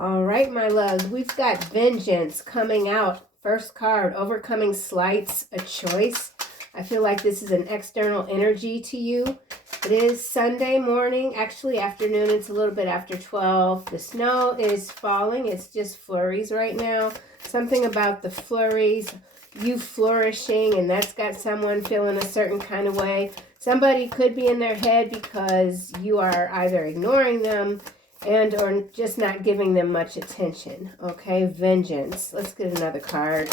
All right, my loves, we've got vengeance coming out. First card, overcoming slights, a choice. I feel like this is an external energy to you. It is Sunday morning, actually afternoon. It's a little bit after 12. The snow is falling. It's just flurries right now. Something about the flurries, you flourishing, and that's got someone feeling a certain kind of way. Somebody could be in their head because you are either ignoring them and or just not giving them much attention. Okay, vengeance. Let's get another card.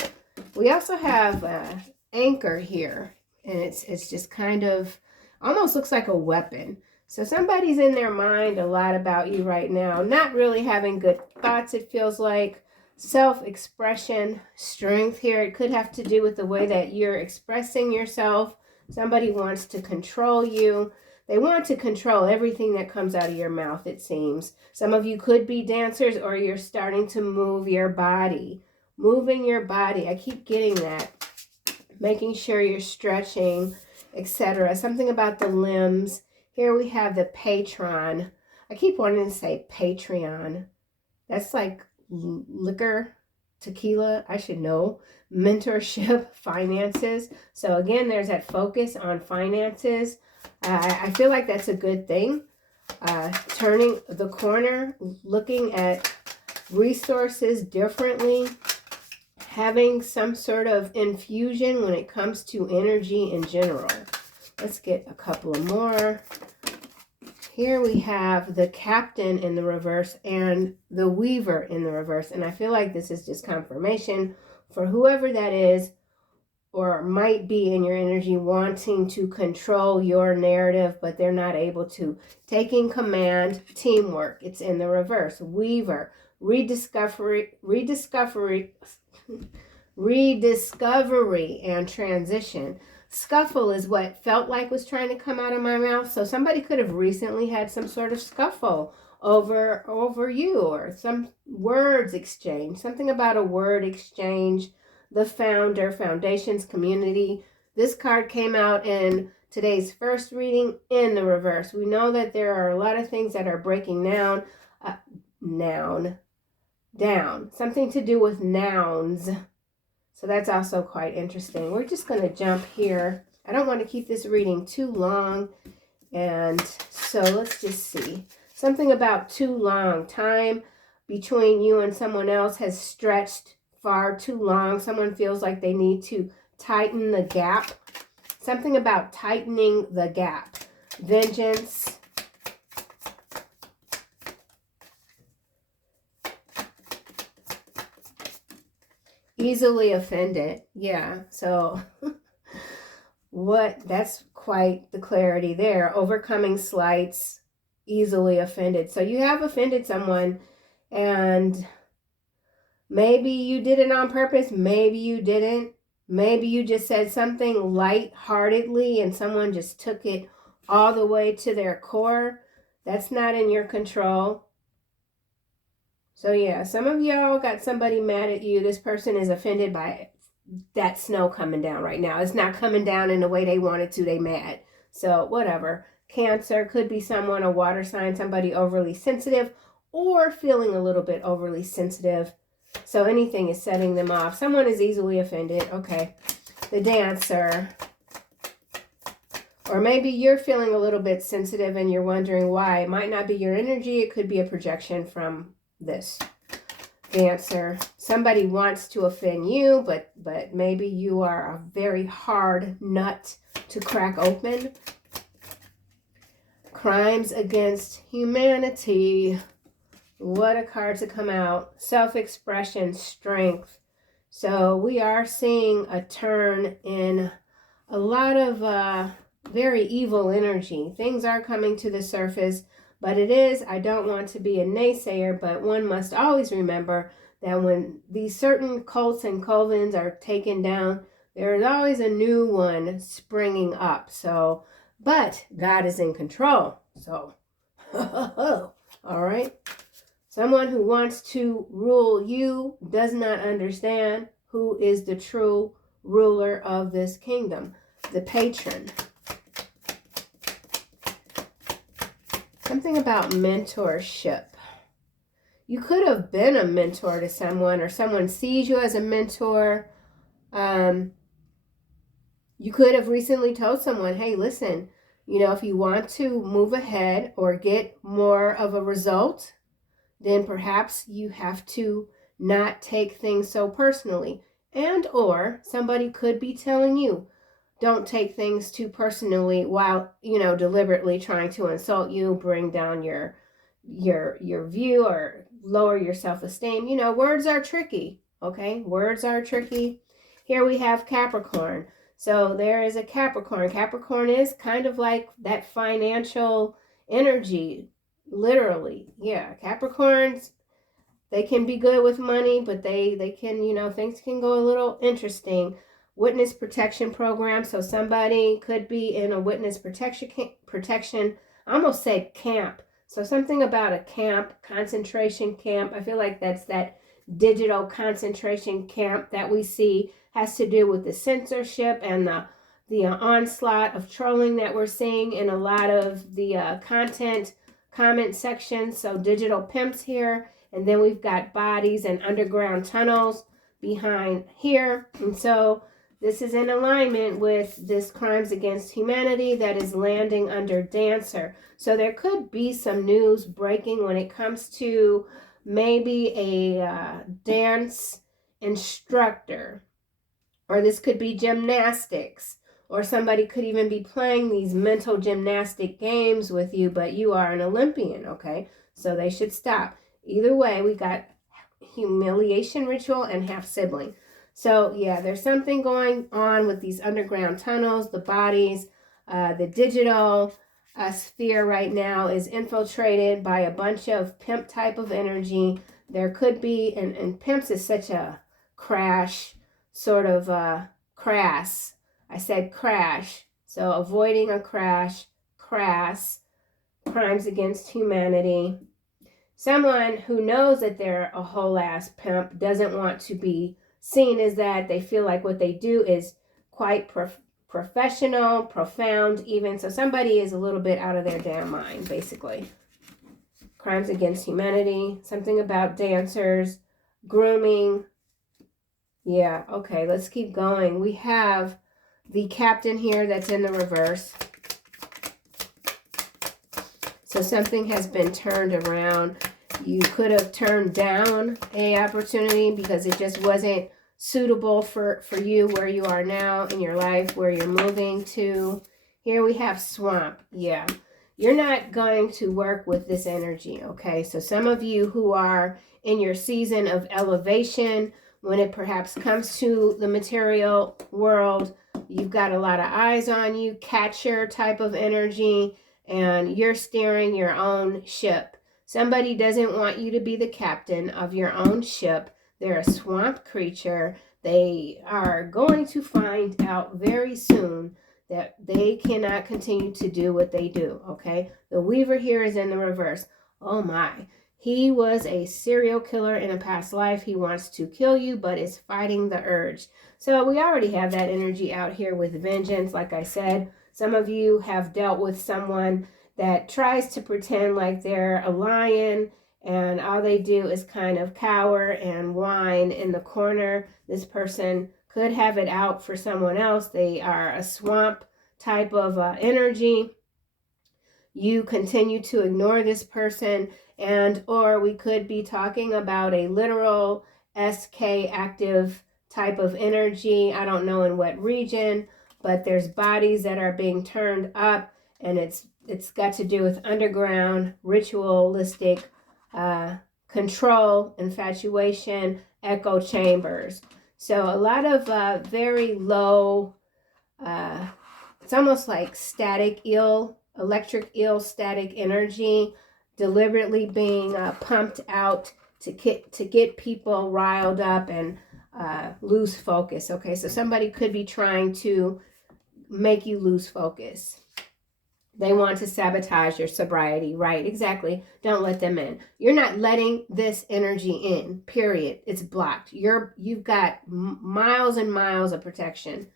We also have anchor here, and it's just kind of almost looks like a weapon. So somebody's in their mind a lot about you right now, not really having good thoughts. It feels like self-expression, strength here. It could have to do with the way that you're expressing yourself. Somebody wants to control you. They want to control everything that comes out of your mouth, it seems. Some of you could be dancers, or you're starting to move your body. Moving your body. I keep getting that. Making sure you're stretching, etc. Something about the limbs. Here we have the patron. I keep wanting to say Patreon. That's like liquor, tequila, I should know. Mentorship, finances. So again, there's that focus on finances. I feel like that's a good thing. Turning the corner, looking at resources differently, having some sort of infusion when it comes to energy in general. Let's get a couple of more. Here we have the captain in the reverse and the weaver in the reverse. And I feel like this is just confirmation for whoever that is or might be in your energy wanting to control your narrative, but they're not able to. Taking command, teamwork. It's in the reverse. Weaver, rediscovery and transition. Scuffle is what felt like was trying to come out of my mouth. So somebody could have recently had some sort of scuffle over you, or some words exchange. Something about a word exchange. The founder, foundations, community. This card came out in today's first reading in the reverse. We know that there are a lot of things that are breaking down. Down. Something to do with nouns. So that's also quite interesting. We're just going to jump here. I don't want to keep this reading too long. And so let's just see. Something about too long. Time between you and someone else has stretched far too long. Someone feels like they need to tighten the gap. Something about tightening the gap. Vengeance. Easily offended. Yeah, so that's quite the clarity there. Overcoming slights, easily offended. So you have offended someone, and maybe you did it on purpose, maybe you didn't. Maybe you just said something lightheartedly and someone just took it all the way to their core. That's not in your control. So yeah, some of y'all got somebody mad at you. This person is offended by that snow coming down right now. It's not coming down in the way they wanted to. They mad. So whatever. Cancer could be someone, a water sign, somebody overly sensitive or feeling a little bit overly sensitive. So anything is setting them off. Someone is easily offended. Okay. The dancer. Or maybe you're feeling a little bit sensitive and you're wondering why. It might not be your energy. It could be a projection from this dancer. Somebody wants to offend you, but maybe you are a very hard nut to crack open. Crimes against humanity. What a card to come out. Self-expression, strength. So we are seeing a turn in a lot of very evil energy. Things are coming to the surface. But it is, I don't want to be a naysayer, but one must always remember that when these certain cults and covens are taken down, there is always a new one springing up. So, but God is in control. So, all right. Someone who wants to rule you does not understand who is the true ruler of this kingdom, the patron. Something about mentorship. You could have been a mentor to someone, or someone sees you as a mentor. You could have recently told someone, hey, listen, if you want to move ahead or get more of a result, then perhaps you have to not take things so personally. And or somebody could be telling you, don't take things too personally while, deliberately trying to insult you, bring down your view, or lower your self-esteem. Words are tricky, okay? Words are tricky. Here we have Capricorn. So there is a Capricorn. Capricorn is kind of like that financial energy, literally. Yeah, Capricorns, they can be good with money, but they can, things can go a little interesting. Witness protection program. So somebody could be in a witness protection, I almost said camp. So something about a camp, concentration camp. I feel like that's that digital concentration camp that we see, has to do with the censorship and the onslaught of trolling that we're seeing in a lot of the comment sections. So digital pimps here. And then we've got bodies and underground tunnels behind here. And so this is in alignment with this crimes against humanity that is landing under Dancer. So there could be some news breaking when it comes to maybe a dance instructor, or this could be gymnastics, or somebody could even be playing these mental gymnastic games with you, but you are an Olympian, okay? So they should stop. Either way, we got humiliation ritual and half sibling. So yeah, there's something going on with these underground tunnels, the bodies, the digital sphere right now is infiltrated by a bunch of pimp type of energy. There could be, and pimps is such a crash, sort of crass. I said crash. So avoiding a crash, crass, crimes against humanity. Someone who knows that they're a whole ass pimp doesn't want to be seen as that. They feel like what they do is quite professional, profound even. So somebody is a little bit out of their damn mind, basically. Crimes against humanity, something about dancers, grooming. Yeah, okay, let's keep going. We have the captain here that's in the reverse. So something has been turned around. You could have turned down an opportunity because it just wasn't suitable for you where you are now in your life, where you're moving to. Here we have swamp. Yeah, you're not going to work with this energy, okay? So some of you who are in your season of elevation, when it perhaps comes to the material world, you've got a lot of eyes on you, catcher type of energy, and you're steering your own ship. Somebody doesn't want you to be the captain of your own ship. They're a swamp creature. They are going to find out very soon that they cannot continue to do what they do, okay? The Weaver here is in the reverse. Oh my. He was a serial killer in a past life. He wants to kill you, but is fighting the urge. So we already have that energy out here with vengeance. Like I said, some of you have dealt with someone that tries to pretend like they're a lion, and all they do is kind of cower and whine in the corner. This person could have it out for someone else. They are a swamp type of energy. You continue to ignore this person, and or we could be talking about a literal SK active type of energy. I don't know in what region, but there's bodies that are being turned up, and it's got to do with underground ritualistic control, infatuation, echo chambers. So a lot of very low, it's almost like electric eel static energy deliberately being pumped out to get people riled up and lose focus. Okay, so somebody could be trying to make you lose focus. They want to sabotage your sobriety, right? Exactly. Don't let them in. You're not letting this energy in, period. It's blocked. You've got miles and miles of protection.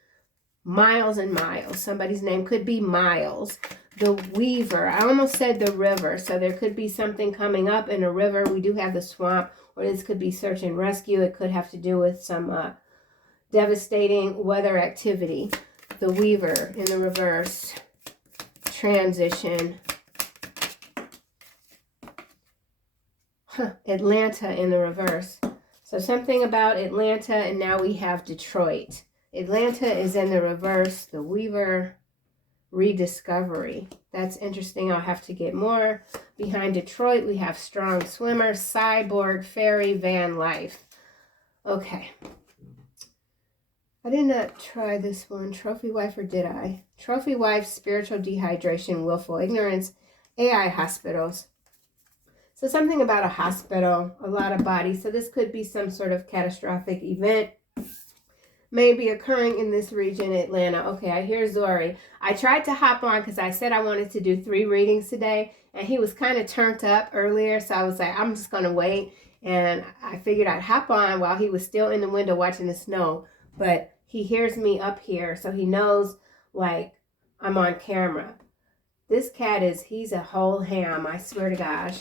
miles and miles. Somebody's name could be Miles. The Weaver. I almost said the river. So there could be something coming up in a river. We do have the swamp, or this could be search and rescue. It could have to do with some devastating weather activity. The Weaver in the reverse. Transition. Atlanta in the reverse. So something about Atlanta, and now we have Detroit. Atlanta is in the reverse. The Weaver, rediscovery. That's interesting. I'll have to get more. Behind Detroit, we have strong swimmer, cyborg, fairy, van life. Okay. I did not try this one. Trophy wife, or did I? Trophy wife, spiritual dehydration, willful ignorance, AI hospitals. So something about a hospital, a lot of bodies. So this could be some sort of catastrophic event maybe occurring in this region, Atlanta. Okay, I hear Zori. I tried to hop on because I said I wanted to do 3 readings today, and he was kind of turned up earlier, so I was like, I'm just going to wait, and I figured I'd hop on while he was still in the window watching the snow, but he hears me up here, so he knows, like, I'm on camera. This cat he's a whole ham, I swear to gosh.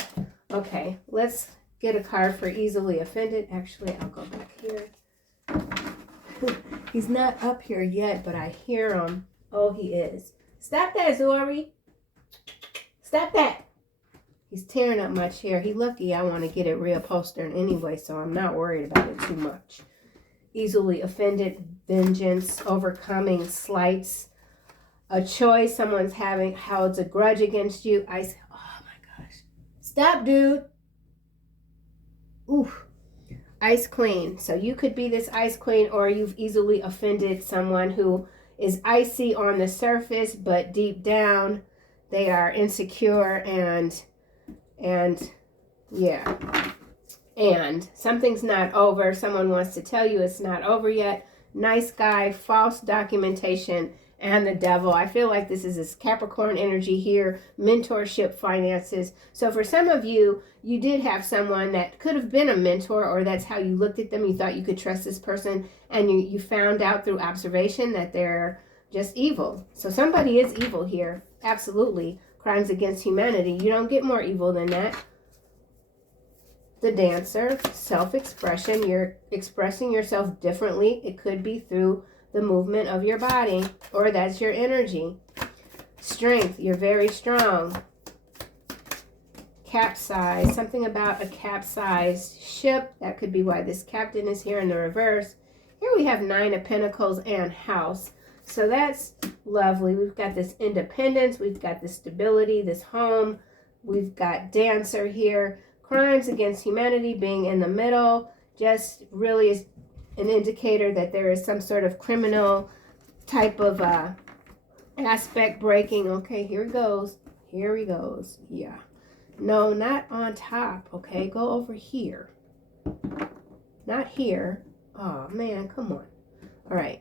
Okay, let's get a card for easily offended. Actually, I'll go back here. He's not up here yet, but I hear him. Oh, he is. Stop that, Zori. Stop that. He's tearing up my chair. He's lucky I want to get it reupholstered anyway, so I'm not worried about it too much. Easily offended, vengeance, overcoming slights, a choice someone's having, how it's a grudge against you. Oh my gosh. Stop, dude. Oof. Ice Queen. So you could be this Ice Queen, or you've easily offended someone who is icy on the surface, but deep down they are insecure and yeah. And something's not over. Someone wants to tell you it's not over yet. Nice guy, false documentation, and the devil. I feel like this is this Capricorn energy here, mentorship, finances. So for some of you, you did have someone that could have been a mentor, or that's how you looked at them. You thought you could trust this person, and you found out through observation that they're just evil. So somebody is evil here. Absolutely. Crimes against humanity. You don't get more evil than that. The Dancer, self-expression. You're expressing yourself differently. It could be through the movement of your body, or that's your energy. Strength, you're very strong. Capsize, something about a capsized ship. That could be why this captain is here in the reverse. Here we have 9 of Pentacles and house. So that's lovely. We've got this independence. We've got this stability, this home. We've got Dancer here. Crimes against humanity being in the middle. Just really is an indicator that there is some sort of criminal type of aspect breaking. Okay, here he goes. Here he goes. Yeah. No, not on top. Okay, go over here. Not here. Oh, man, come on. All right.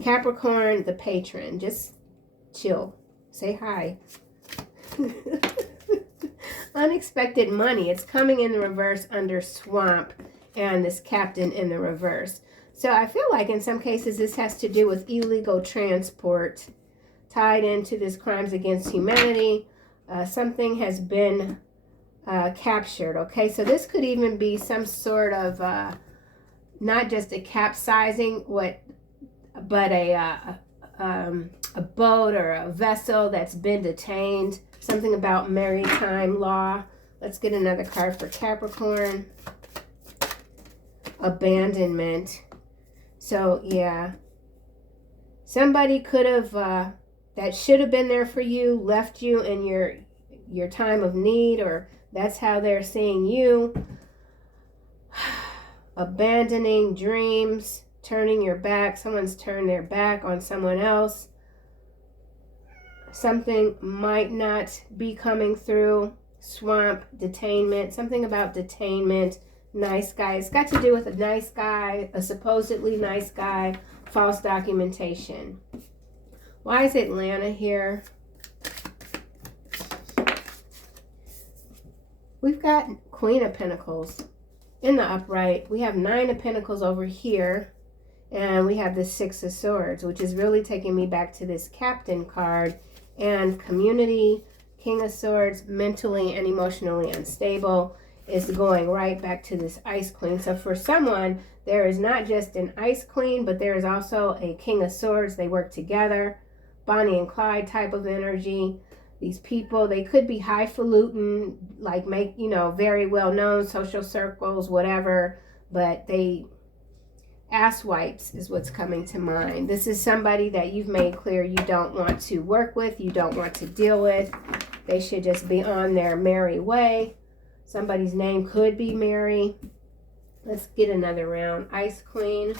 Capricorn, the patron. Just chill. Say hi. Unexpected money. It's coming in the reverse under swamp, and this captain in the reverse. So I feel like in some cases this has to do with illegal transport tied into this crimes against humanity. Something has been captured. Okay, so this could even be some sort of not just a capsizing, but a boat or a vessel that's been detained. Something about maritime law. Let's get another card for Capricorn. Abandonment. So yeah, somebody could have that should have been there for you, left you in your time of need, or that's how they're seeing you. Abandoning dreams, turning your back. Someone's turned their back on someone else. Something might not be coming through. Swamp, detainment. Something about detainment. Nice guy. It's got to do with a nice guy, a supposedly nice guy, false documentation. Why is Atlanta here? We've got Queen of Pentacles in the upright. We have 9 of Pentacles over here And we have the Six of Swords, which is really taking me back to this Captain card and community. King of Swords, mentally and emotionally unstable, is going right back to this Ice Queen. So for someone, there is not just an Ice Queen, but there is also a King of Swords. They work together. Bonnie and Clyde type of energy. These people, they could be highfalutin, like make, you know, very well known, social circles, whatever, but they, ass wipes is what's coming to mind. This is somebody that you've made clear you don't want to work with, you don't want to deal with. They should just be on their merry way. Somebody's name could be Mary. Let's get another round. Ice Queen.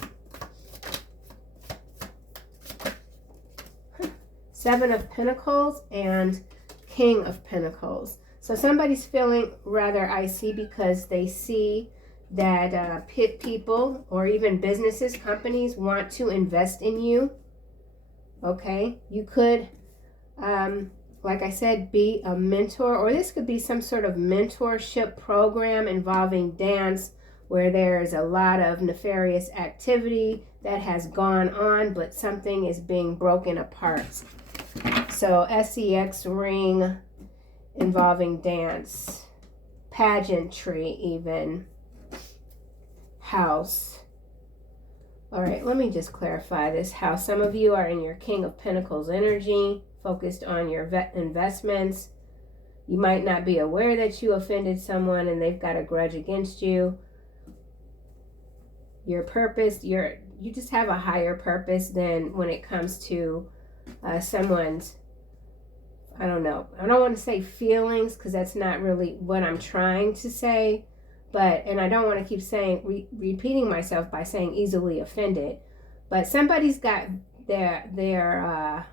Seven of Pentacles and King of Pentacles. So somebody's feeling rather icy because they see that people or even businesses, companies want to invest in you. Okay, you could, like I said, be a mentor, or this could be some sort of mentorship program involving dance where there's a lot of nefarious activity that has gone on, but something is being broken apart. So SEX ring involving dance, pageantry even, house. All right, let me just clarify this house. Some of you are in your King of Pentacles energy, focused on your investments. You might not be aware that you offended someone and they've got a grudge against you. Your purpose, you just have a higher purpose than when it comes to someone's, I don't know, I don't want to say feelings because that's not really what I'm trying to say, but, and I don't want to keep saying, repeating myself by saying easily offended, but somebody's got their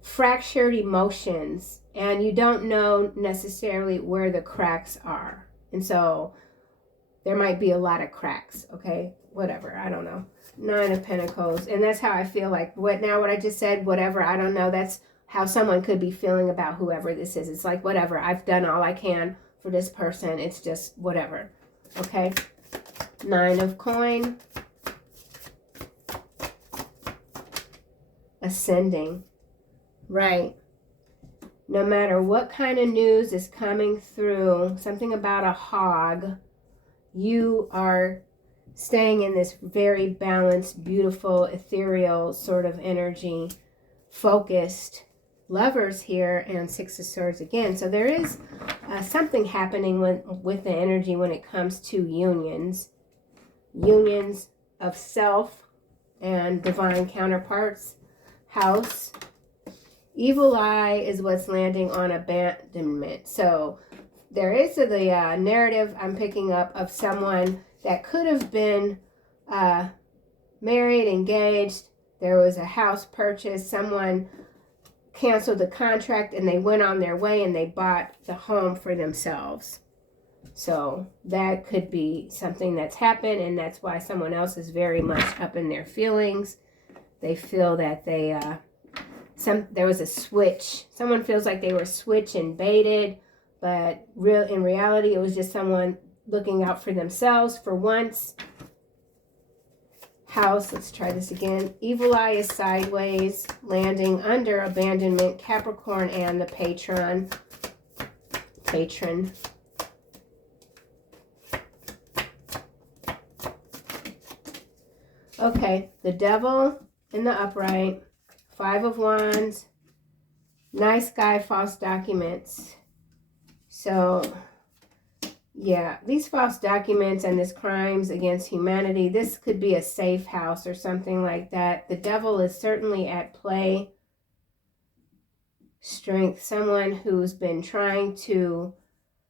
fractured emotions and you don't know necessarily where the cracks are. And so there might be a lot of cracks, okay? Whatever, I don't know. Nine of Pentacles, and that's how I feel like, what I just said, whatever, I don't know, that's how someone could be feeling about whoever this is. It's like, whatever, I've done all I can for this person, it's just whatever, okay? Nine of Coin, Ascending, right? No matter what kind of news is coming through, something about a hog, you are staying in this very balanced, beautiful, ethereal sort of energy, focused. Lovers here and Six of Swords again. So there is something happening with the energy when it comes to unions of self and divine counterparts. House. Evil eye is what's landing on abandonment. So there is the narrative I'm picking up of someone that could have been married, engaged. There was a house purchase. Someone canceled the contract and they went on their way and they bought the home for themselves. So that could be something that's happened, and that's why someone else is very much up in their feelings. They feel that there was a switch. Someone feels like they were switch and baited, but in reality, it was just someone looking out for themselves for once. House, let's try this again. Evil eye is sideways, landing under abandonment, Capricorn, and the patron. Okay, the Devil in the upright, Five of Wands, nice guy, false documents. So yeah, these false documents and this crimes against humanity, this could be a safe house or something like that. The Devil is certainly at play. Strength, someone who's been trying to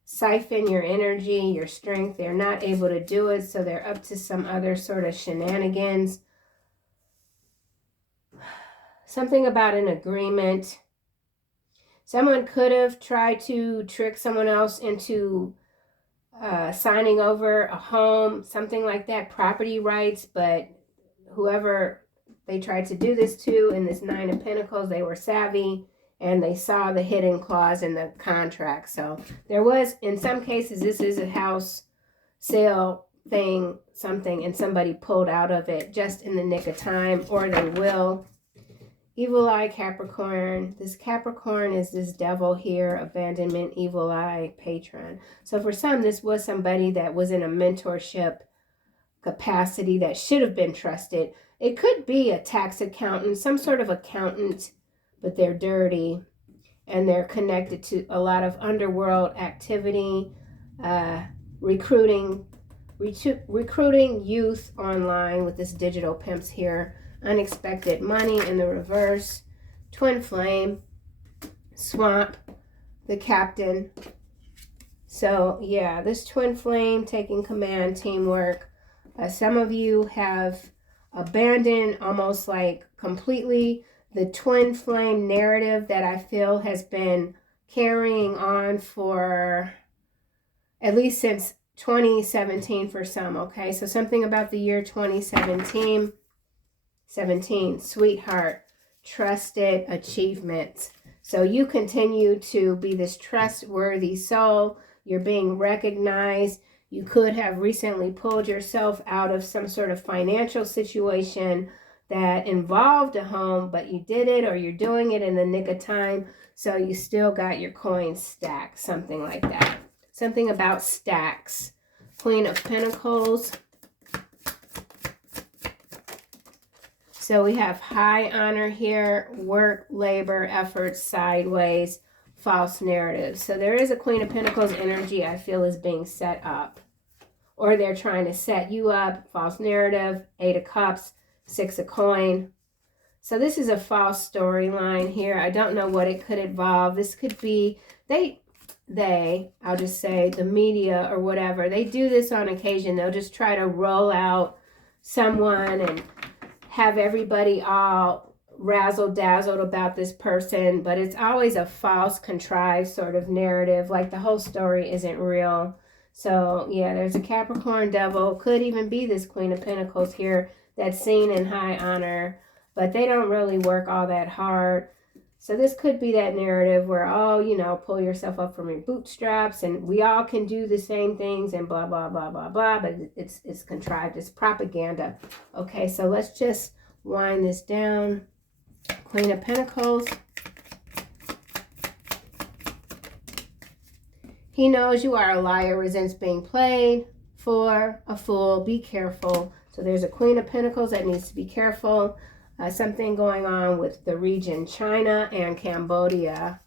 siphon your energy, your strength. They're not able to do it, so they're up to some other sort of shenanigans. Something about an agreement. Someone could have tried to trick someone else into signing over a home, something like that, property rights, but whoever they tried to do this to in this Nine of Pentacles, they were savvy and they saw the hidden clause in the contract. So there was, in some cases, this is a house sale something, and somebody pulled out of it just in the nick of time, or they will. Evil eye Capricorn. This Capricorn is this devil here, abandonment, evil eye, patron. So for some, this was somebody that was in a mentorship capacity that should have been trusted. It could be a tax accountant, some sort of accountant, but they're dirty and they're connected to a lot of underworld activity, recruiting youth online with this digital pimps here. Unexpected money in the reverse. Twin flame, swamp, the captain. So yeah, this twin flame taking command, teamwork. Some of you have abandoned almost like completely the twin flame narrative that I feel has been carrying on for at least since 2017 for some, okay? So something about the year 2017. 17, sweetheart, trusted achievements. So you continue to be this trustworthy soul. You're being recognized. You could have recently pulled yourself out of some sort of financial situation that involved a home, but you did it, or you're doing it in the nick of time. So you still got your coins stacked, something like that. Something about stacks. Queen of Pentacles. So we have high honor here, work, labor, effort, sideways, false narrative. So there is a Queen of Pentacles energy I feel is being set up. Or they're trying to set you up, false narrative, 8 of Cups, 6 of Coin. So this is a false storyline here. I don't know what it could involve. This could be, I'll just say the media or whatever, they do this on occasion. They'll just try to roll out someone and have everybody all razzle-dazzled about this person, but it's always a false, contrived sort of narrative, like the whole story isn't real. So yeah, there's a Capricorn devil, could even be this Queen of Pentacles here that's seen in high honor, but they don't really work all that hard. So this could be that narrative where, oh, you know, pull yourself up from your bootstraps and we all can do the same things and blah, blah, blah, blah, blah, but it's contrived. It's propaganda. Okay, so let's just wind this down. Queen of Pentacles. He knows you are a liar, resents being played for a fool. Be careful. So there's a Queen of Pentacles that needs to be careful. Something going on with the region China and Cambodia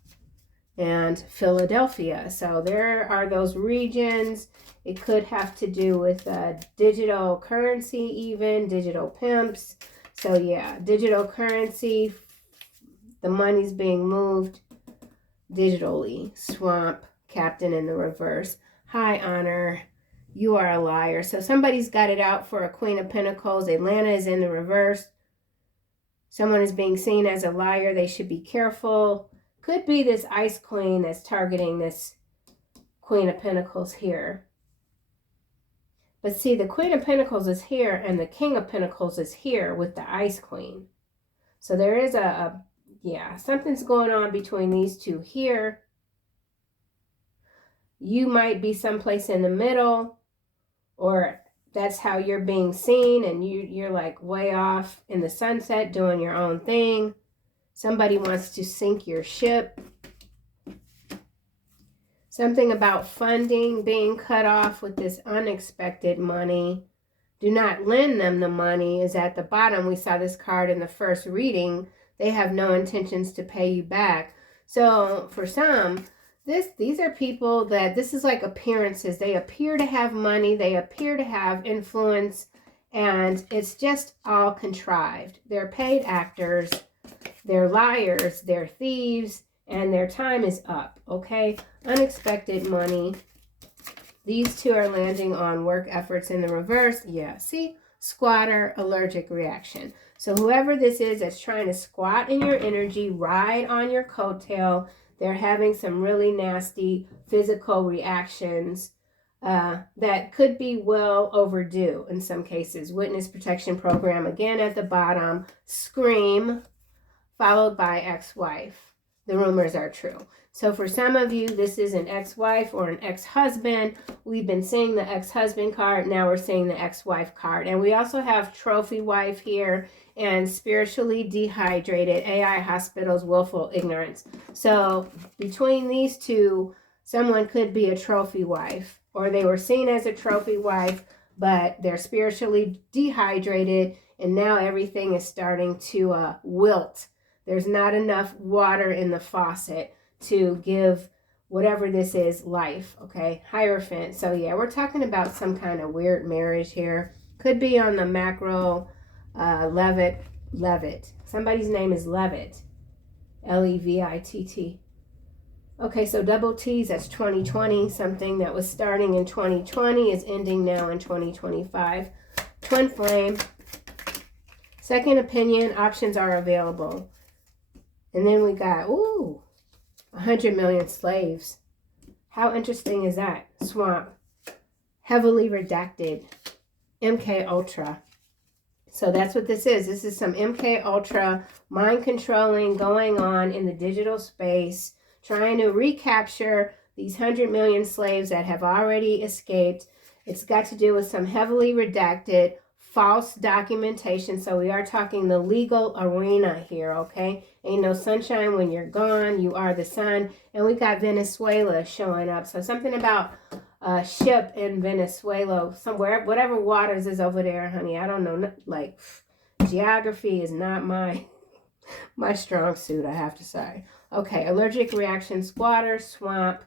and Philadelphia. So there are those regions. It could have to do with digital currency, even digital pimps. So yeah, digital currency, the money's being moved digitally. Swamp, captain in the reverse. High honor, you are a liar. So somebody's got it out for a Queen of Pentacles. Atlanta is in the reverse. Someone is being seen as a liar. They should be careful. Could be this Ice Queen that's targeting this Queen of Pentacles here. But see, the Queen of Pentacles is here and the King of Pentacles is here with the Ice Queen. So there is yeah, something's going on between these two here. You might be someplace in the middle, or that's how you're being seen and you're like way off in the sunset doing your own thing. Somebody wants to sink your ship. Something about funding being cut off with this unexpected money. Do not lend them the money is at the bottom. We saw this card in the first reading. They have no intentions to pay you back. So for some, these are people that this is like appearances. They appear to have money. They appear to have influence. And it's just all contrived. They're paid actors. They're liars. They're thieves. And their time is up. Okay? Unexpected money. These two are landing on work efforts in the reverse. Yeah. See? Squatter, allergic reaction. So whoever this is that's trying to squat in your energy, ride on your coattail, they're having some really nasty physical reactions that could be well overdue in some cases. Witness protection program, again at the bottom. Scream, followed by ex-wife. the rumors are true. So for some of you, this is an ex-wife or an ex-husband. We've been seeing the ex-husband card. Now we're seeing the ex-wife card. And we also have trophy wife here and spiritually dehydrated, AI hospitals, willful ignorance. So between these two, someone could be a trophy wife, or they were seen as a trophy wife, but they're spiritually dehydrated, and now everything is starting to wilt. There's not enough water in the faucet to give whatever this is life, okay? Hierophant. So yeah, we're talking about some kind of weird marriage here. Could be on the macro Levitt. Somebody's name is Levitt. Levitt. Okay, so double T's, that's 2020. Something that was starting in 2020 is ending now in 2025. Twin flame. Second opinion, options are available. And then we got, 100 million slaves. How interesting is that? Swamp. Heavily redacted. MK Ultra. So that's what this is. This is some MK Ultra mind controlling going on in the digital space, trying to recapture these 100 million slaves that have already escaped. It's got to do with some heavily redacted false documentation. So we are talking the legal arena here, okay? Ain't no sunshine when you're gone. You are the sun. And we got Venezuela showing up. So something about a ship in Venezuela, somewhere, whatever waters is over there, honey. I don't know. Like, geography is not my strong suit, I have to say. Okay, allergic reaction, squatter, swamp.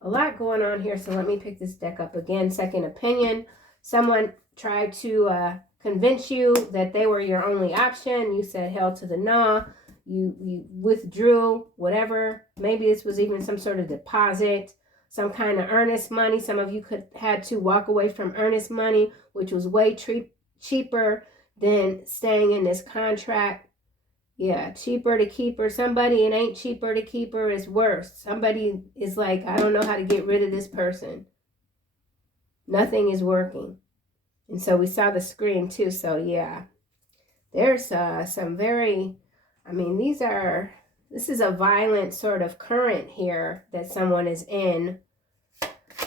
A lot going on here. So let me pick this deck up again. Second opinion. Someone tried to convince you that they were your only option. You said hell to the no. You withdrew whatever. Maybe this was even some sort of deposit, some kind of earnest money. Some of you had to walk away from earnest money, which was way cheaper than staying in this contract. Yeah, cheaper to keep her. Somebody, it ain't cheaper to keep her, is worse. Somebody is like, I don't know how to get rid of this person. Nothing is working. And so we saw the screen too. So yeah, there's some very, this is a violent sort of current here that someone is in.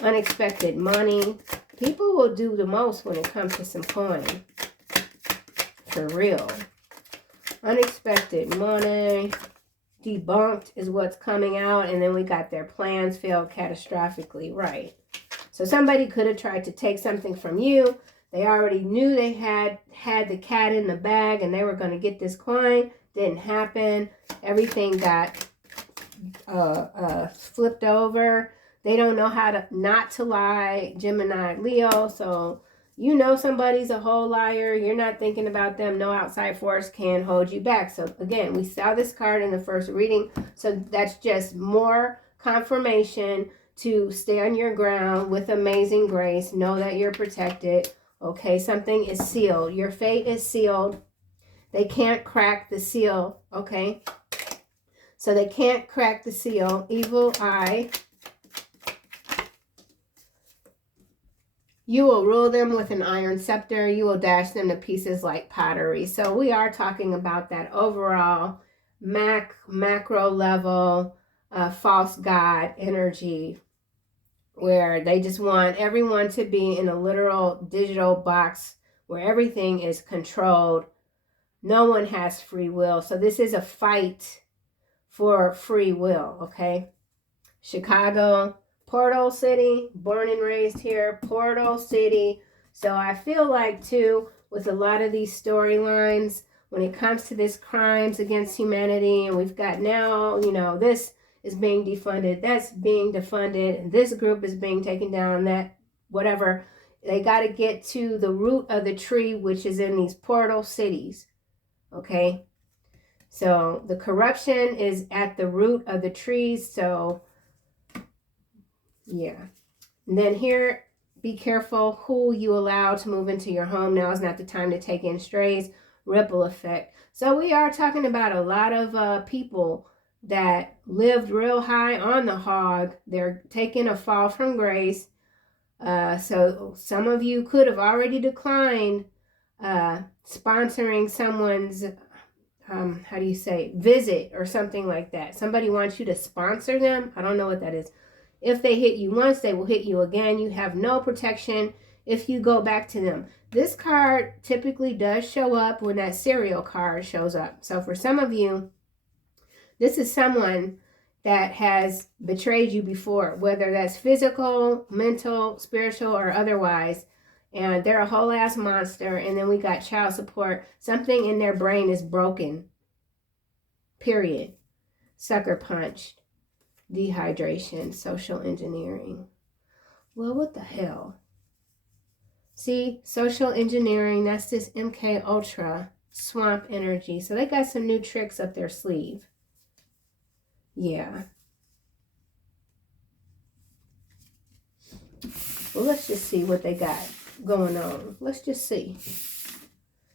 Unexpected money. People will do the most when it comes to some coin. For real. Unexpected money. Debunked is what's coming out. And then we got their plans failed catastrophically. Right. So somebody could have tried to take something from you. They already knew they had the cat in the bag and they were going to get this coin. Didn't happen. Everything got flipped over. They don't know how to not to lie. Gemini, Leo. So you know somebody's a whole liar. You're not thinking about them. No outside force can hold you back. So again, we saw this card in the first reading. So that's just more confirmation to stand your ground with amazing grace. Know that you're protected. Okay, something is sealed. Your fate is sealed. They can't crack the seal. Okay, so they can't crack the seal. Evil eye. You will rule them with an iron scepter. You will dash them to pieces like pottery. So we are talking about that overall macro level false god energy, where they just want everyone to be in a literal digital box where everything is controlled. No one has free will. So this is a fight for free will, okay? Chicago, Portal City, born and raised here, Portal City. So I feel like, too, with a lot of these storylines, when it comes to this crimes against humanity, and we've got now, this is being defunded, that's being defunded, this group is being taken down, that whatever. They got to get to the root of the tree, which is in these portal cities, okay? So the corruption is at the root of the trees, so yeah. And then here, be careful who you allow to move into your home. Now is not the time to take in strays. Ripple effect. So we are talking about a lot of people that lived real high on the hog. They're taking a fall from grace. So some of you could have already declined sponsoring someone's how do you say, visit or something like that. Somebody wants you to sponsor them. I don't know what that is. If they hit you once, they will hit you again. You have no protection if you go back to them. This card typically does show up when that serial card shows up. So for some of you, this is someone that has betrayed you before, whether that's physical, mental, spiritual, or otherwise. And they're a whole ass monster. And then we got child support. Something in their brain is broken. Period. Sucker punched. Dehydration. Social engineering. Well, what the hell? See, social engineering, that's this MK Ultra swamp energy. So they got some new tricks up their sleeve. Yeah. Well, let's just see what they got going on. Let's just see.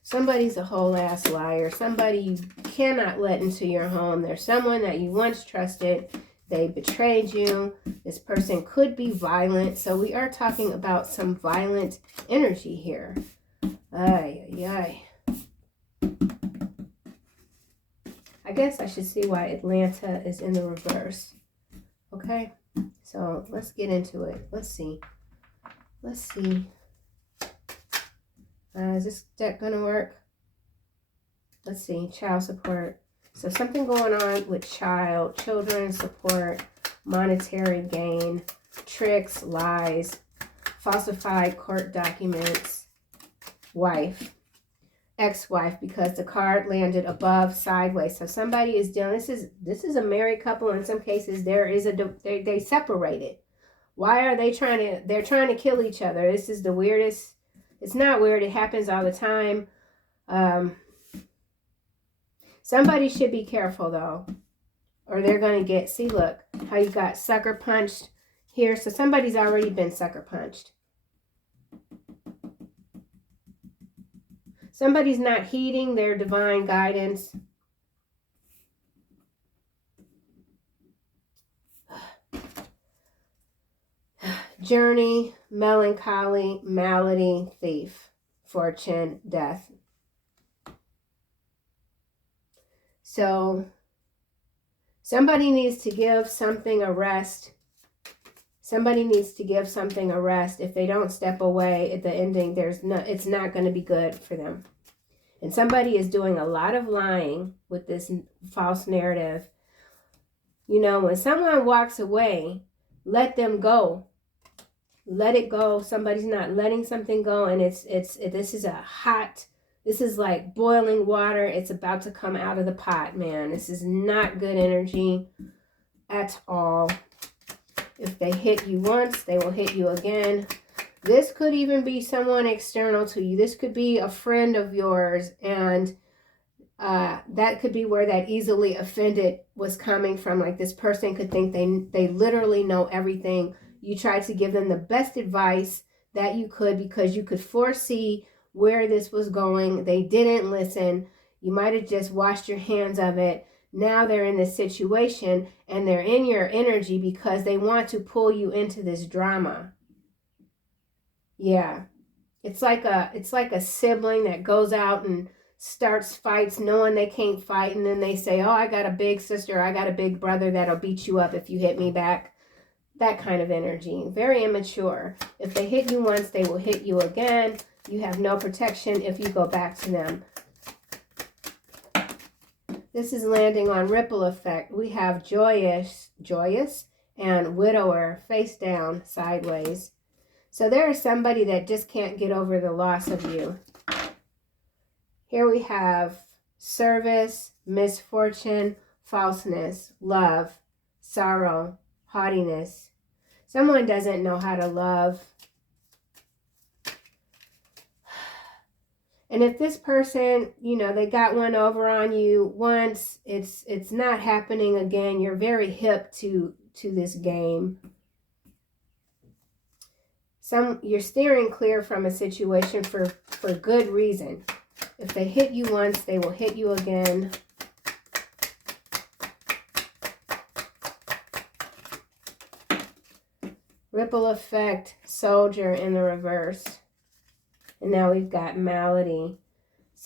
Somebody's a whole ass liar. Somebody you cannot let into your home. There's someone that you once trusted. They betrayed you. This person could be violent. So we are talking about some violent energy here. Ay, ay, ay. I guess I should see why Atlanta is in the reverse. Okay, so let's get into it. Let's see. Let's see. Is this deck going to work? Let's see. Child support. So something going on with children support, monetary gain, tricks, lies, falsified court documents, wife, ex-wife, because the card landed above sideways. So somebody is dealing, this is a married couple. In some cases there is they separated. Why are they they're trying to kill each other? This is the weirdest. It's not weird, it happens all the time. Somebody should be careful though, or they're going to get, see, look how you got sucker punched here. So somebody's already been sucker punched. Somebody's not heeding their divine guidance. Journey, melancholy, malady, thief, fortune, death. So somebody needs to give something a rest. Somebody needs to give something a rest. If they don't step away at the ending, it's not going to be good for them. And somebody is doing a lot of lying with this false narrative. You know, when someone walks away, let them go. Let it go. Somebody's not letting something go, and this is like boiling water. It's about to come out of the pot, man. This is not good energy at all. If they hit you once, they will hit you again. This could even be someone external to you. This could be a friend of yours, and that could be where that easily offended was coming from. Like this person could think they literally know everything. You tried to give them the best advice that you could because you could foresee where this was going. They didn't listen. You might have just washed your hands of it. Now they're in this situation and they're in your energy because they want to pull you into this drama. Yeah. It's like a sibling that goes out and starts fights knowing they can't fight, and then they say, oh, I got a big sister, I got a big brother that'll beat you up if you hit me back. That kind of energy. Very immature. If they hit you once, they will hit you again. You have no protection if you go back to them. This is landing on ripple effect. We have joyous, and widower face down, sideways. So there is somebody that just can't get over the loss of you. Here we have service, misfortune, falseness, love, sorrow, haughtiness. Someone doesn't know how to love. And if this person, you know, they got one over on you once, it's not happening again. You're very hip to this game. You're steering clear from a situation for good reason. If they hit you once, they will hit you again. Ripple effect, soldier in the reverse. And now we've got malady.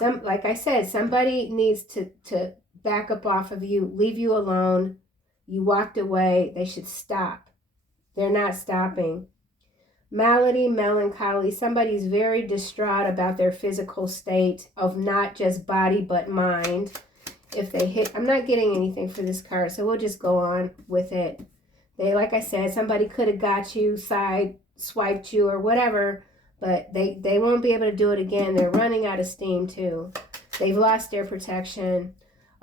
Like I said, somebody needs to back up off of you, leave you alone. You walked away. They should stop. They're not stopping. Malady, melancholy. Somebody's very distraught about their physical state of not just body but mind. If they hit, I'm not getting anything for this card, so we'll just go on with it. They, like I said, somebody could have got you, side swiped you or whatever, but they won't be able to do it again. They're running out of steam too. They've lost their protection.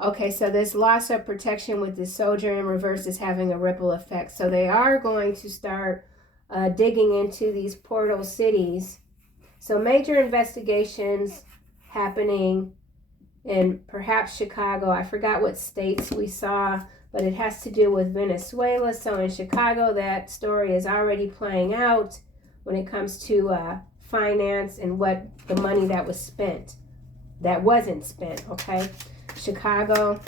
Okay, so this loss of protection with the soldier in reverse is having a ripple effect. So they are going to start digging into these portal cities. So major investigations happening in perhaps Chicago. I forgot what states we saw, but it has to do with Venezuela. So in Chicago, that story is already playing out when it comes to finance and what the money that was spent, that wasn't spent, okay? Chicago.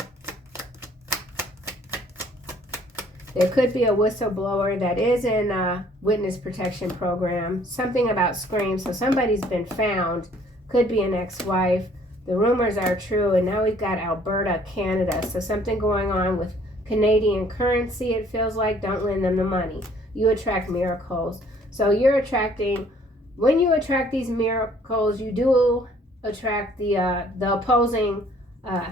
There could be a whistleblower that is in a witness protection program. Something about scream. So somebody's been found. Could be an ex-wife. The rumors are true. And now we've got Alberta, Canada. So something going on with Canadian currency, it feels like. Don't lend them the money. You attract miracles. So you're attracting, when you attract these miracles, you do attract the opposing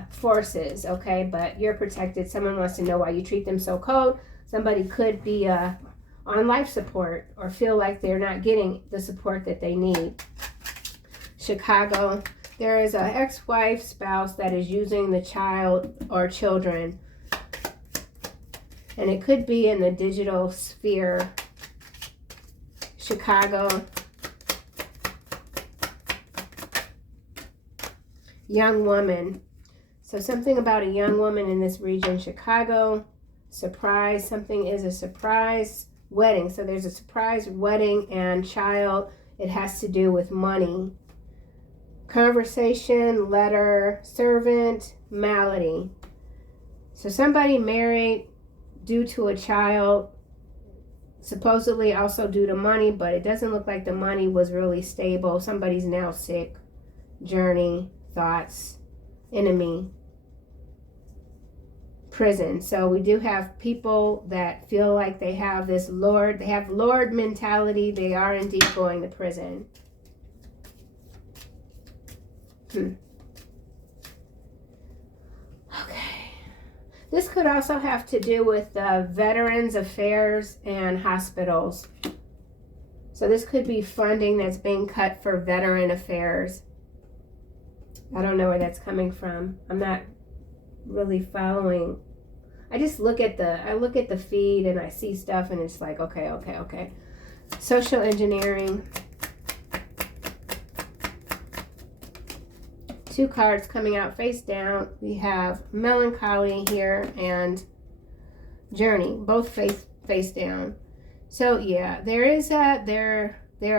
forces, okay? But you're protected. Someone wants to know why you treat them so cold. Somebody could be on life support or feel like they're not getting the support that they need. Chicago, there is an ex-wife, spouse that is using the child or children. And it could be in the digital sphere. Chicago. Young woman. So something about a young woman in this region. Chicago. Surprise. Something is a surprise wedding. So there's a surprise wedding and child. It has to do with money. Conversation, letter, servant, malady. So somebody married due to a child, supposedly also due to money, but it doesn't look like the money was really stable. Somebody's now sick. Journey, thoughts, enemy, prison. So we do have people that feel like they have this Lord, they have Lord mentality. They are indeed going to prison. Okay. This could also have to do with Veterans Affairs and hospitals. So this could be funding that's being cut for veteran affairs. I don't know where that's coming from. I'm not really following. I just look at the feed and I see stuff and it's like, okay. Social engineering. 2 cards coming out face down. We have melancholy here and journey, both face down. So yeah, there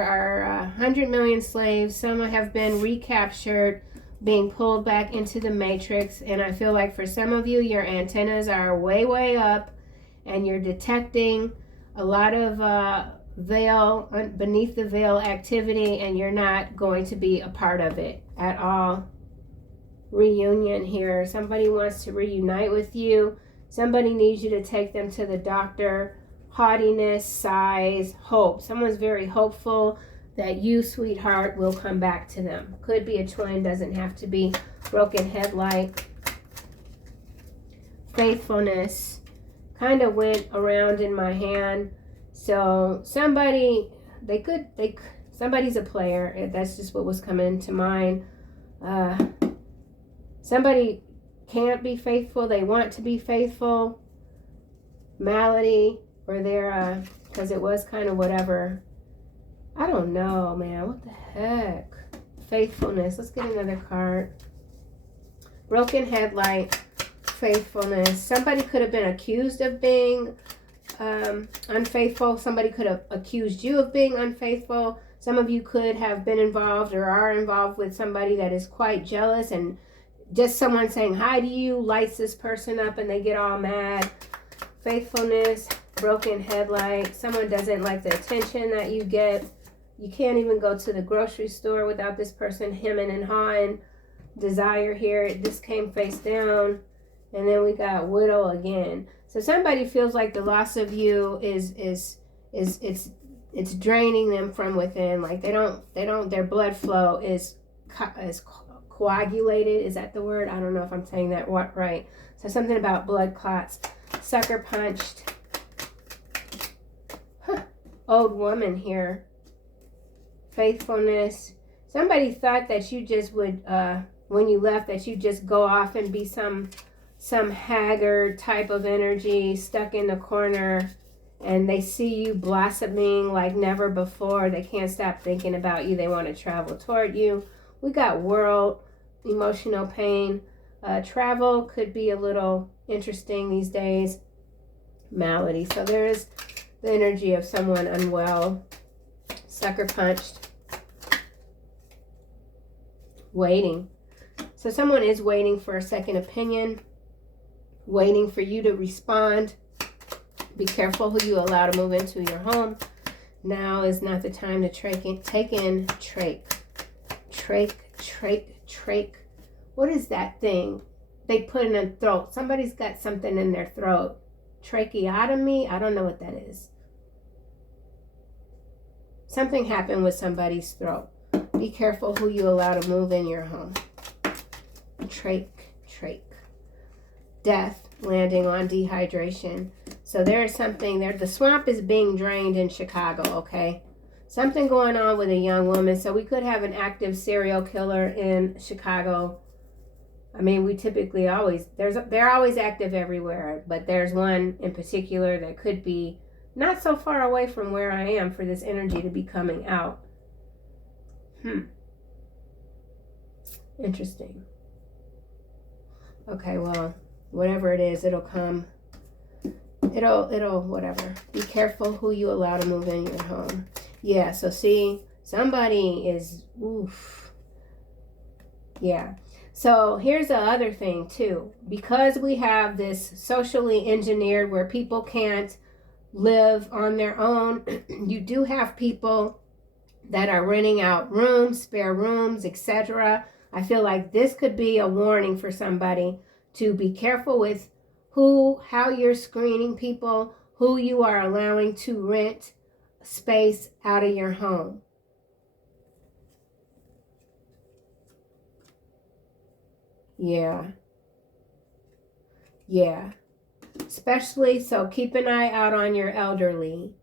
are 100 million slaves. Some have been recaptured, being pulled back into the matrix. And I feel like for some of you, your antennas are way up and you're detecting a lot of beneath the veil activity, and you're not going to be a part of it at all. Reunion here. Somebody wants to reunite with you. Somebody needs you to take them to the doctor. Haughtiness, size, hope. Someone's very hopeful that you, sweetheart, will come back to them. Could be a twin, doesn't have to be. Broken headlight. Faithfulness. Kind of went around in my hand. So somebody's a player. That's just what was coming to mind. Somebody can't be faithful. They want to be faithful. Malady, or they're, because it was kind of whatever. I don't know, man. What the heck? Faithfulness. Let's get another card. Broken headlight. Faithfulness. Somebody could have been accused of being unfaithful. Somebody could have accused you of being unfaithful. Some of you could have been involved or are involved with somebody that is quite jealous, and just someone saying hi to you lights this person up and they get all mad. Faithfulness, broken headlight. Someone doesn't like the attention that you get. You can't even go to the grocery store without this person hemming and hawing. desire here. This came face down. And then we got widow again. So somebody feels like the loss of you is it's draining them from within. Like their blood flow is coagulated. Is that the word? I don't know if I'm saying that right. So something about blood clots. Sucker punched. Old woman here. Faithfulness. Somebody thought that you just would, when you left, that you just go off and be some haggard type of energy stuck in the corner, and they see you blossoming like never before. They can't stop thinking about you. They want to travel toward you. We got world, emotional pain. Travel could be a little interesting these days. Malady. So there is the energy of someone unwell. Sucker punched. Waiting. So someone is waiting for a second opinion. Waiting for you to respond. Be careful who you allow to move into your home. Now is not the time to take in trach. Trach. What is that thing they put in their throat? Somebody's got something in their throat. Tracheotomy? I don't know what that is. Something happened with somebody's throat. Be careful who you allow to move in your home. Trach. Death, landing on dehydration. So there is something there. The swamp is being drained in Chicago, okay? Something going on with a young woman. So we could have an active serial killer in Chicago. I mean, we typically always, they're always active everywhere, but there's one in particular that could be not so far away from where I am for this energy to be coming out. Interesting. Okay, well, whatever it is, it'll come. It'll whatever. Be careful who you allow to move in your home. Yeah, so see, somebody is, oof. Yeah. So here's the other thing too. Because we have this socially engineered where people can't live on their own, you do have people that are renting out rooms, spare rooms, etc. I feel like this could be a warning for somebody to be careful with how you're screening people, who you are allowing to rent space out of your home. Yeah. Especially, so keep an eye out on your elderly.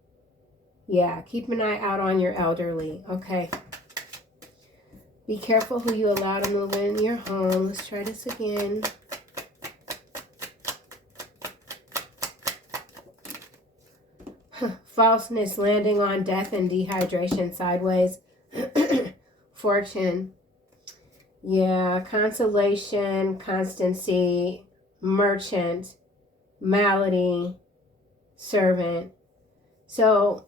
Yeah, keep an eye out on your elderly. Okay. Be careful who you allow to move in your home. Let's try this again. Falseness, landing on death and dehydration sideways. Fortune. Yeah, consolation, constancy, merchant, malady, servant. So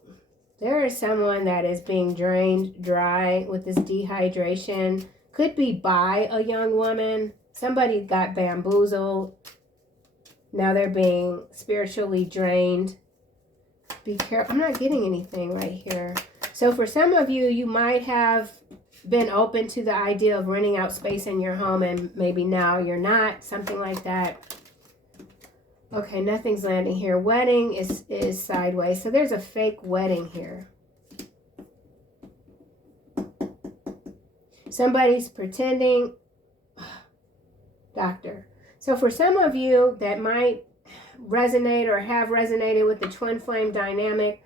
there is someone that is being drained dry with this dehydration. Could be by a young woman. Somebody got bamboozled. Now they're being spiritually drained. Be careful. I'm not getting anything right here. So for some of you, you might have been open to the idea of renting out space in your home, and maybe now you're not. Something like that. Okay, nothing's landing here. Wedding is sideways. So there's a fake wedding here. Somebody's pretending. Doctor. So for some of you that might resonate or have resonated with the twin flame dynamic,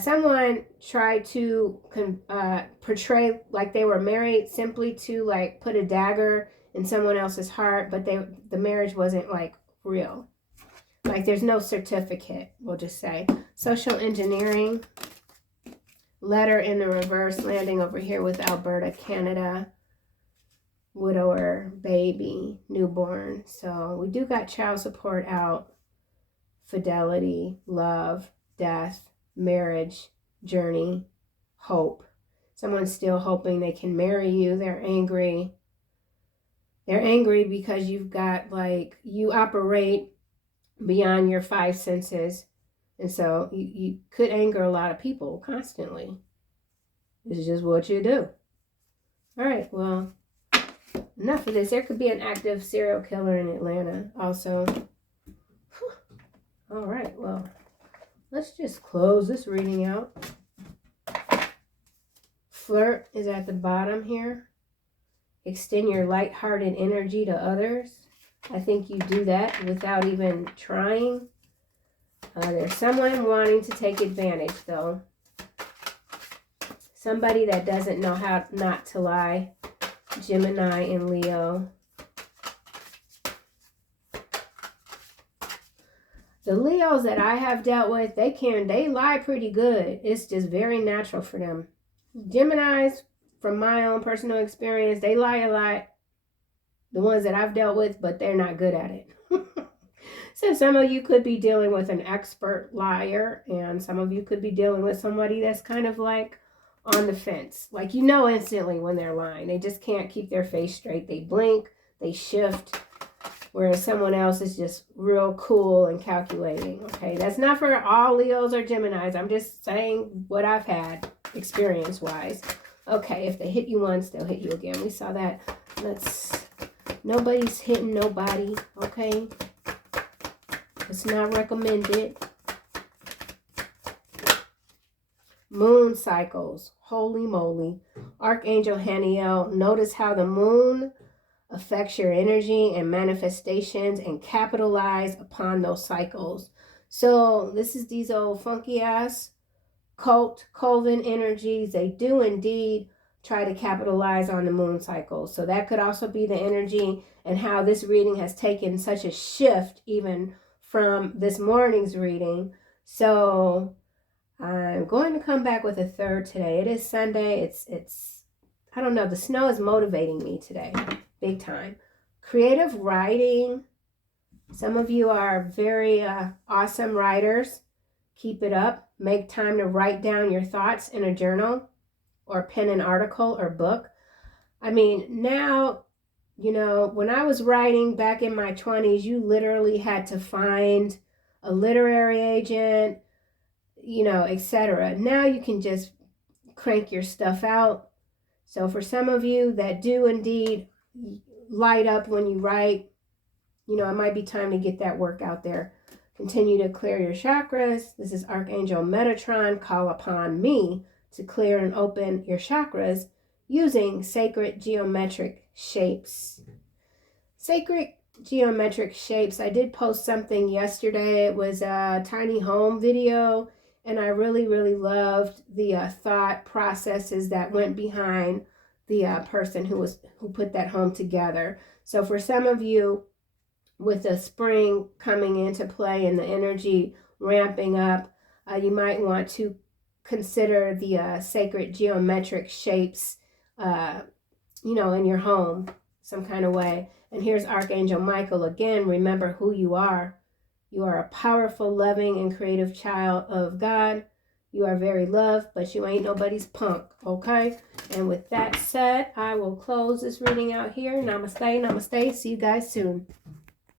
someone tried to portray like they were married simply to like put a dagger in someone else's heart, but the marriage wasn't like real. Like there's no certificate, we'll just say. Social engineering. Letter in the reverse, landing over here with Alberta, Canada. Widower, baby, newborn. So we do got child support out. Fidelity, love, death, marriage, journey, hope. Someone's still hoping they can marry you. They're angry. They're angry because you've got like, you operate beyond your five senses. And so you could anger a lot of people constantly. It's just what you do. All right, well, enough of this. There could be an active serial killer in Atlanta also. All right, well, let's just close this reading out. Flirt is at the bottom here. Extend your lighthearted energy to others. I think you do that without even trying. There's someone wanting to take advantage, though. Somebody that doesn't know how not to lie. Gemini and Leo. The Leos that I have dealt with, they lie pretty good. It's just very natural for them. Geminis, from my own personal experience, they lie a lot. The ones that I've dealt with, but they're not good at it. So some of you could be dealing with an expert liar, and some of you could be dealing with somebody that's kind of like on the fence. Like, you know instantly when they're lying. They just can't keep their face straight. They blink, they shift, whereas someone else is just real cool and calculating. Okay, that's not for all Leos or Geminis. I'm just saying what I've had experience-wise. Okay, if they hit you once, they'll hit you again. We saw that. Nobody's hitting nobody, okay? It's not recommended. Moon cycles. Holy moly. Archangel Haniel, notice how the moon affects your energy and manifestations and capitalize upon those cycles. So this is these old funky ass Coven energies. They do indeed try to capitalize on the moon cycle. So that could also be the energy and how this reading has taken such a shift even from this morning's reading. So I'm going to come back with a third today. It is Sunday. It's I don't know, the snow is motivating me today, big time. Creative writing. Some of you are very awesome writers. Keep it up. Make time to write down your thoughts in a journal or pen an article or book. I mean, now, you know, when I was writing back in my 20s, you literally had to find a literary agent, you know, etc. Now you can just crank your stuff out. So for some of you that do indeed light up when you write, you know, it might be time to get that work out there. Continue to clear your chakras. This is Archangel Metatron. Call upon me to clear and open your chakras using sacred geometric shapes. Sacred geometric shapes. I did post something yesterday. It was a tiny home video, and I really, really loved the thought processes that went behind the person who put that home together. So for some of you, with the spring coming into play and the energy ramping up, you might want to consider the sacred geometric shapes, you know, in your home, some kind of way. And here's Archangel Michael again. Remember who you are. You are a powerful, loving, and creative child of God. You are very loved, but you ain't nobody's punk, okay? And with that said, I will close this reading out here. Namaste, namaste. See you guys soon.